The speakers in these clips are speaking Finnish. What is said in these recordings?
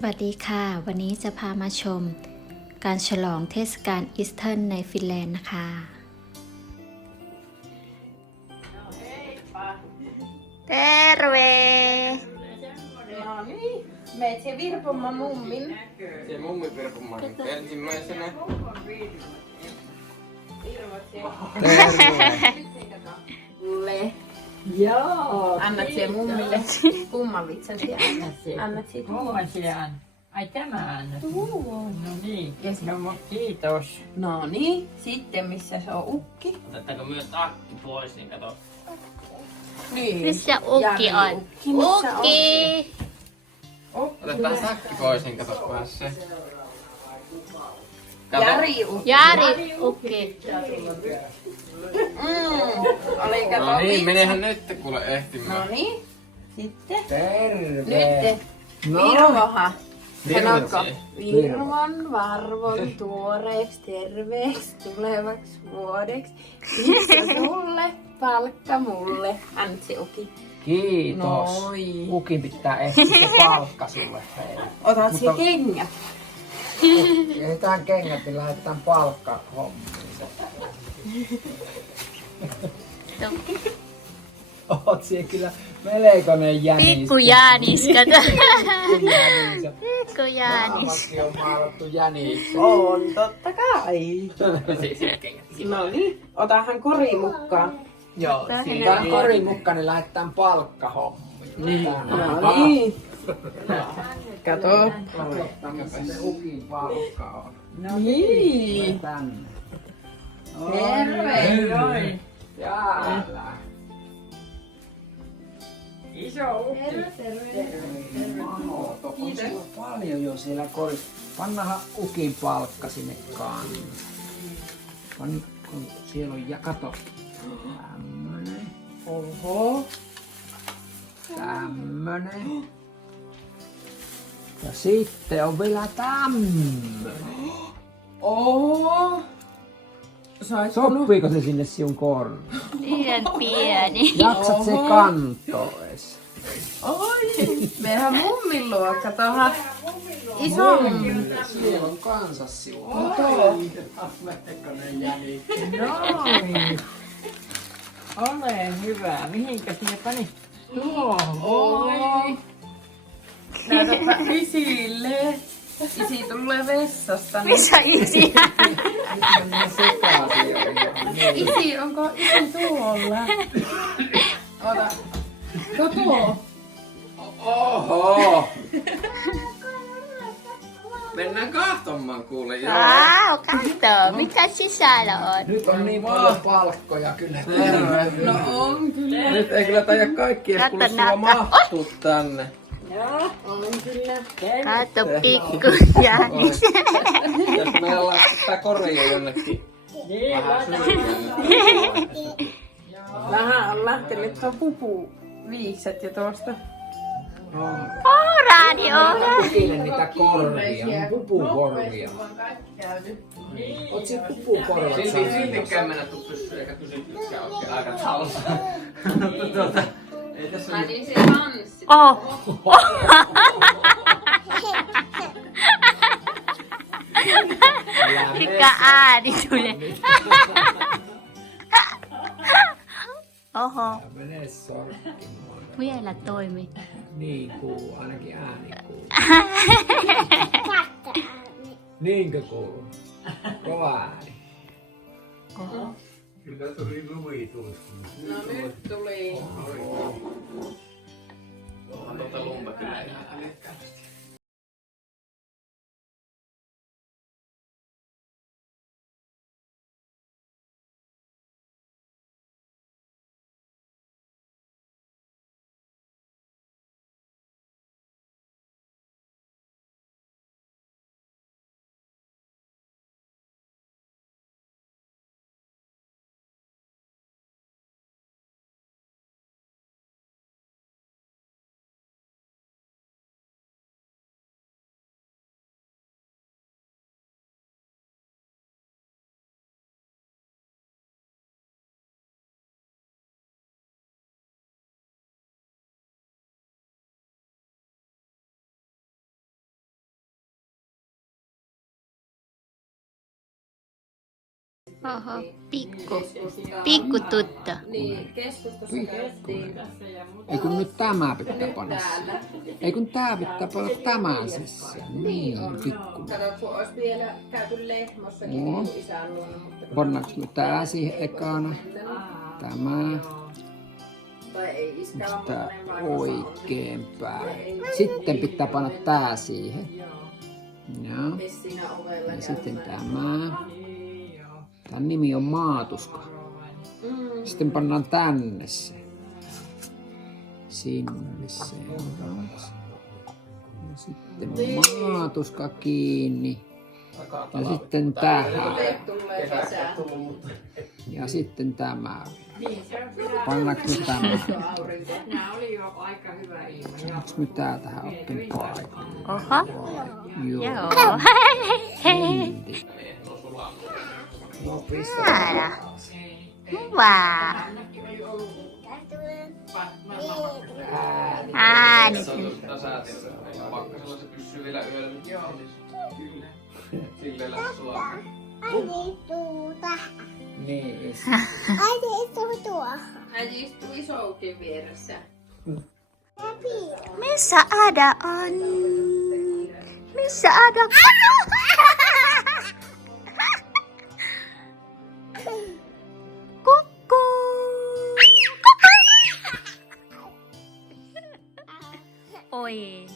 สวัสดีค่ะวันนี้จะพามาชมการฉลองเทศกาลอีสเตอร์ในฟินแลนด์นะคะ Terve! No niin, meet se Virpomman mummin. Se mummi Virpomman ensimmäisenä. Mulle. Joo. Annat se mummille. Kumman vitsen sinä annat? Annat siitä Kolmasiaan. Ai tämä annat? No niin. Yes. No, kiitos. No niin, sitten missä se on ukki? Otettaako myös takki pois, niin kato. Niin. Missä ukki Jari on? ukki, missä Ukki! Otetaan sakki pois, niin kato päässä. Jari ukki. Jari ukki! Oli kato No niin, vitsi. menehän nyt kuule No ehtimään. niin, sitten. Terve. Nyt Virvoha. Virvot Sanotko? se. Virvon, varvon, tuoreeksi, terveeksi, tulevaksi vuodeksi. Pizza sulle, palkka mulle. Antsi uki. Kiitos. Noi. Ukin pitää ehtiä se palkka sulle heille. Otat se kengät. Jätetään kengät, niin lähdetään palkka hommiin. Oot siellä kyllä melkoinen jänis. Pikku Jaanis, kato! Jänis. Pikku Jaanis! Naamatkin on maalattu jänis. On, totta kai. Kengät. No niin, otahan kori mukaan. Joo, siinä on korin mukaan, niin lähdetään palkkahommiin. Niin. No niin. Kato. Tämmöisen se ukin palkka on. No niin. Tänne. Terve. Täällä. Iso ukki. Kiitos. On paljon jo siellä korissa. Pannahan ukin palkka sinne kanssa. Kun siellä on kato. Tämmönen. Oho. Tämmönen. Ja sitten on vielä tämmönen. Oho. Sopiiko se sinne sinun korviin? Liian pieni. Jaksat se kantoes? Oi. Mehän mummin luo, katohan. Iso mummi. Siellä on kanssa sinun. Noin. Ole hyvä. Mihinkä sinne pani? Oi. Näytäpä isille. Isi tulee vessasta. Niin. Missä isi? Isi, onko isi tuolla? Ota. Kato. Oho! Mennään kahtomaan kuule. Wow, katso, mitä sisällä on? Nyt on niin paljon palkkoja kyllä. No on kyllä. Nyt ei kyllä taida kaikki edes kuule sulla mahtuu tänne. Joo, on kyllä. Katso, pikku Jaanis. Jos me ollaan tää koria jonnekin. Vähän on lähtenyt tuo pupu viikset jo tuosta. Oraani, oraani. Ukille niitä korvia, pupukorvia. Oot siinä pupukorvat Siltikään mennä tuu pyssyyn eikä pysytykään oikein aika tallassa. Mutta ei tässä Ai niin se tanssi. Oh. Mikä ääni tulee? Oho, menee sorkkimaan. vielä toimi. Niin kuuluu, ainakin ääni kuuluu. Niinkö kuuluu? Kova ääni. Kyllä tuli luvitus. No nyt tuli. Onhan tuota lumpa kyllä. Oho, pikku tuttu. Niin, keskustassa käytiin tässä ja muuta. Ei kun nyt tämä pitää panna. Ei kun tää pitää panna tämän sisään. Niin, pikku. Kato, kun olisi vielä käyty Lehmossakin Joo. niin isän luona, mutta... Pannaanko nyt tää siihen ekana? Tämä. Tai ei iskää ole Tää monen paikassa oikein päin. Sitten pitää panna tää siihen. Joo. Missä siinä ovella Ja sitten käydään. tämä. Tän nimi on maatuska. Sitten pannaan tänne se. Sinne seuraavaksi. Ja sitten maatuska kiinni. Ja sitten tähän. Veet tulee sisään. Ja sitten tämä. Pannaanko nyt tämä? Aurinko. Nää oli jo aika hyvä ilma. Onko nyt tää tähän ottanut paikalle? Oho. Joo. Joo. Silti. Ihana. Hyvä. Nyt. Pakkasella se pysyy vielä yöllä. Joo. Silleen lähti sulaa. Niin. Äiti istuu isoukin vieressä. Missä Ada on? Missä Ada on? Kukku. Oi.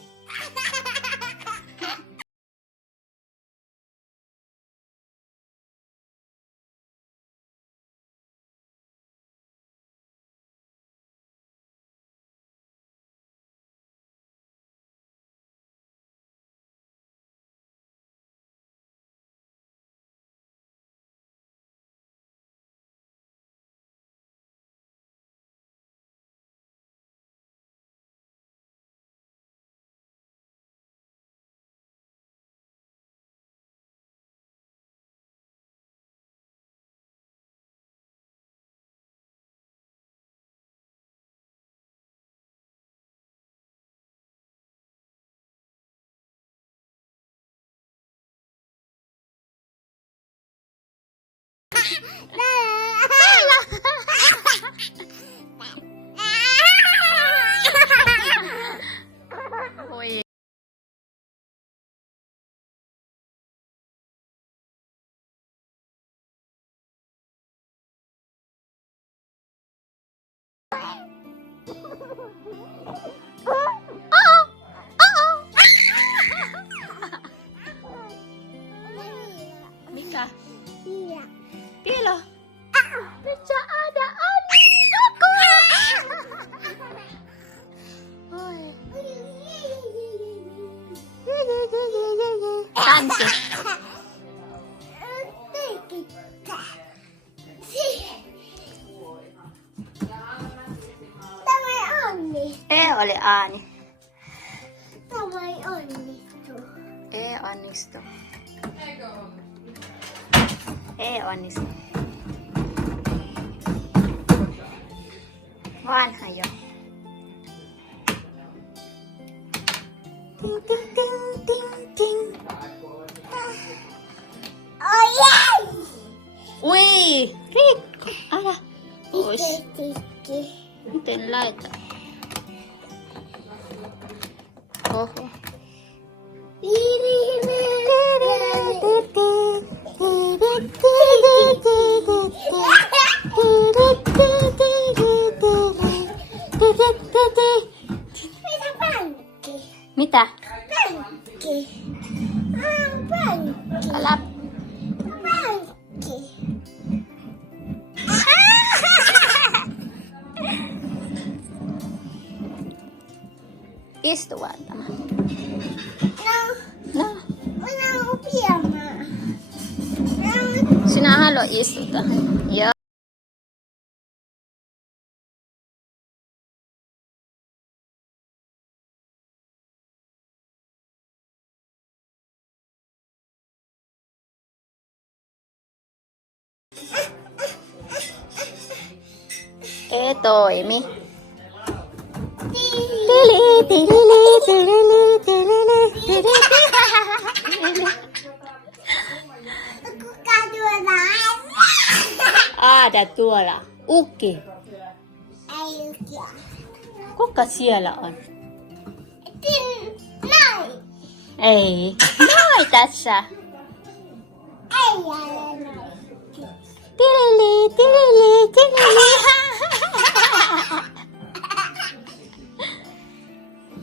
Oi. Mikä? Piilo. Missä Ada on? Kuku. Oi. Tanssi. Ei oli Aani. Ei onnistu. Ei onnistu. Vanha jo. Ting, ting, ting, ting, ting. Ui! Riikko! Älä pois. Miten laita? Oho. Mitä? Älä. Istu vaan tämä. No. Sinä haluat istuta. Joo. Ei toimi. ada tuolla? Ukki. Kuka siellä on? Ei. Noi tässä. Tilili, tilili, tilili.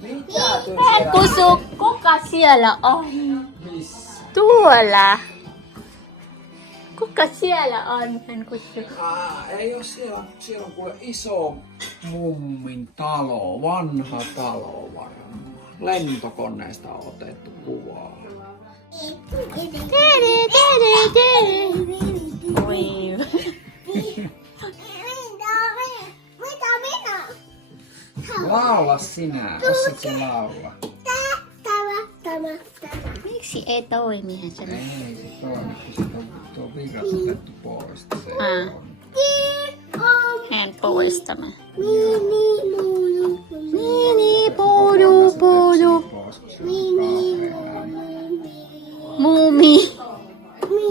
En kusu, kuka siellä on? Missä? Tuolla. Kuka siellä on? En kusu. Ei oo siellä. Siellä on kuule iso mummin talo. Vanha talo varmaan. Lentokoneesta on otettu kuvaa. Tiri, tiri, tiri. Oi. Laula sinä. Osaat sä laulaa? Miksi ei toimihan se? Ei se toimi, kun se on tuo virrat otettu pois. Se on. Hän poistamme. Mini pudu pudu. Muumi.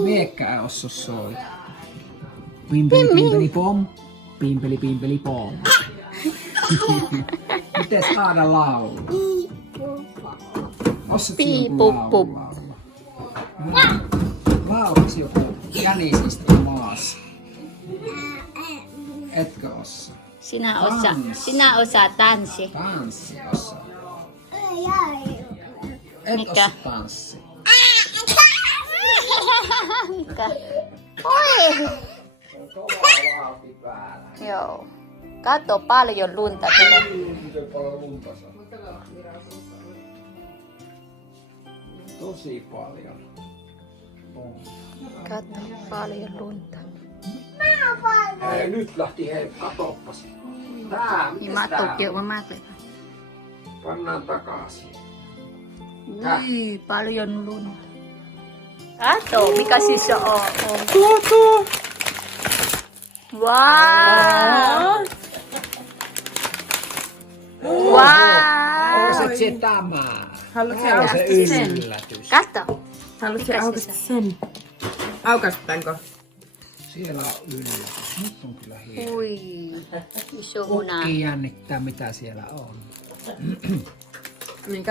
Miekkä osso soi. Pimpeli pimpeli pom. Pimpeli pimpeli pom. Miten saada laulu? Osaat joku laulu? Laulaks joku jänisistä maassa? Etkö osaa? Sinä osaat tanssi. Tanssi osaa. Et Mikä? osaa tanssia. Mikä? Oi! Kova vauhti päällä. Joo. Kato, paljon lunta tulee. Miten paljon lunta saa? Tosi paljon. Kato, paljon lunta. Hei, nyt lähti hei, katoppas. Tää, Niin mitäs mä tää tukki, on? mä teen. Pannaan takaisin. Ui, paljon lunta. Kato, mikä siis se on? Tuo. Wow! Wow! Osaat se tämä? Haluatko Tää on se aukaista sen? yllätys. Kato. Haluatko Mikä aukaista se sen? Aukaistaanko? Siellä on yllätys. Nyt on kyllä hieno. Ui, iso muna. Ukki jännittää mitä siellä on. Niin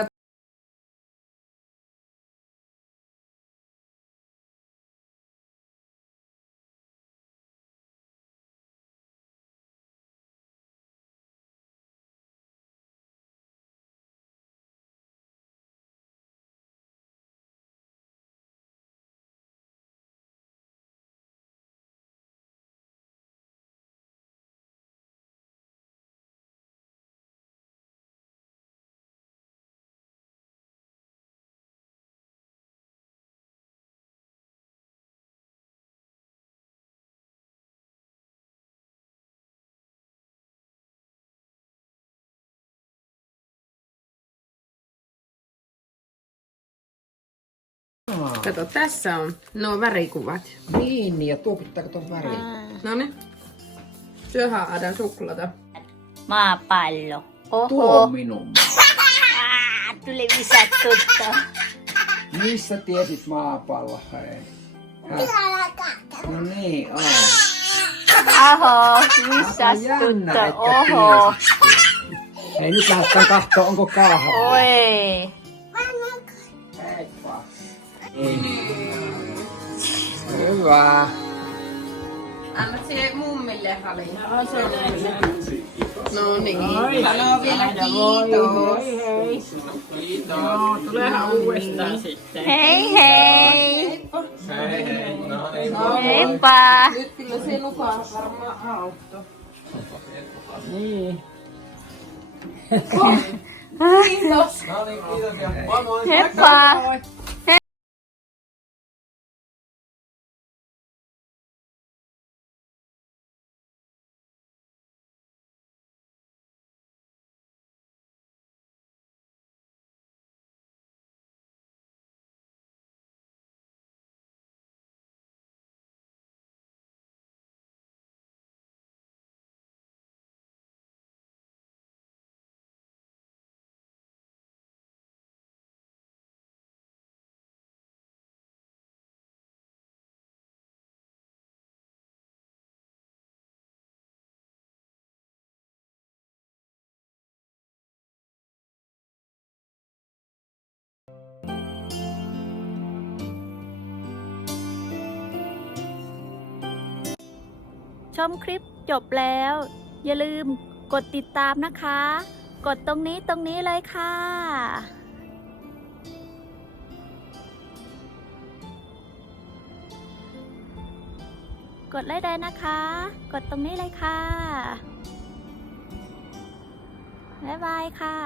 Kato, tässä on nuo värikuvat. Niin, ja tuo pitää katsoa väriä. Noniin. Syöhän Adam suklaata. Maapallo. Tuo Oho. on minun. Tuli visattua. Missä tiesit maapallo, hei? No niin, on. Oho, Aika jännä, visattua. etkä Oho. tiesi. Hei, nyt lähdetään kahtoo, onko kahva. Oi. Heippa. Hyvä. Anna siihen mummille halin. No niin. Sano vielä kiitos. Kiitos. Tuleehan uudestaan sitten. Hei hei. Hei hei. No ei. Heippa. Nyt kyllä se lupaa varmaan auto. Niin. Kiitos. No niin, kiitos ja moi moi. Heippa. ชมคลิปจบแล้ว อย่าลืมกดติดตามนะคะ กดตรงนี้เลยค่ะ กดไลค์ได้นะคะ กดตรงนี้เลยค่ะ บ๊ายบายค่ะ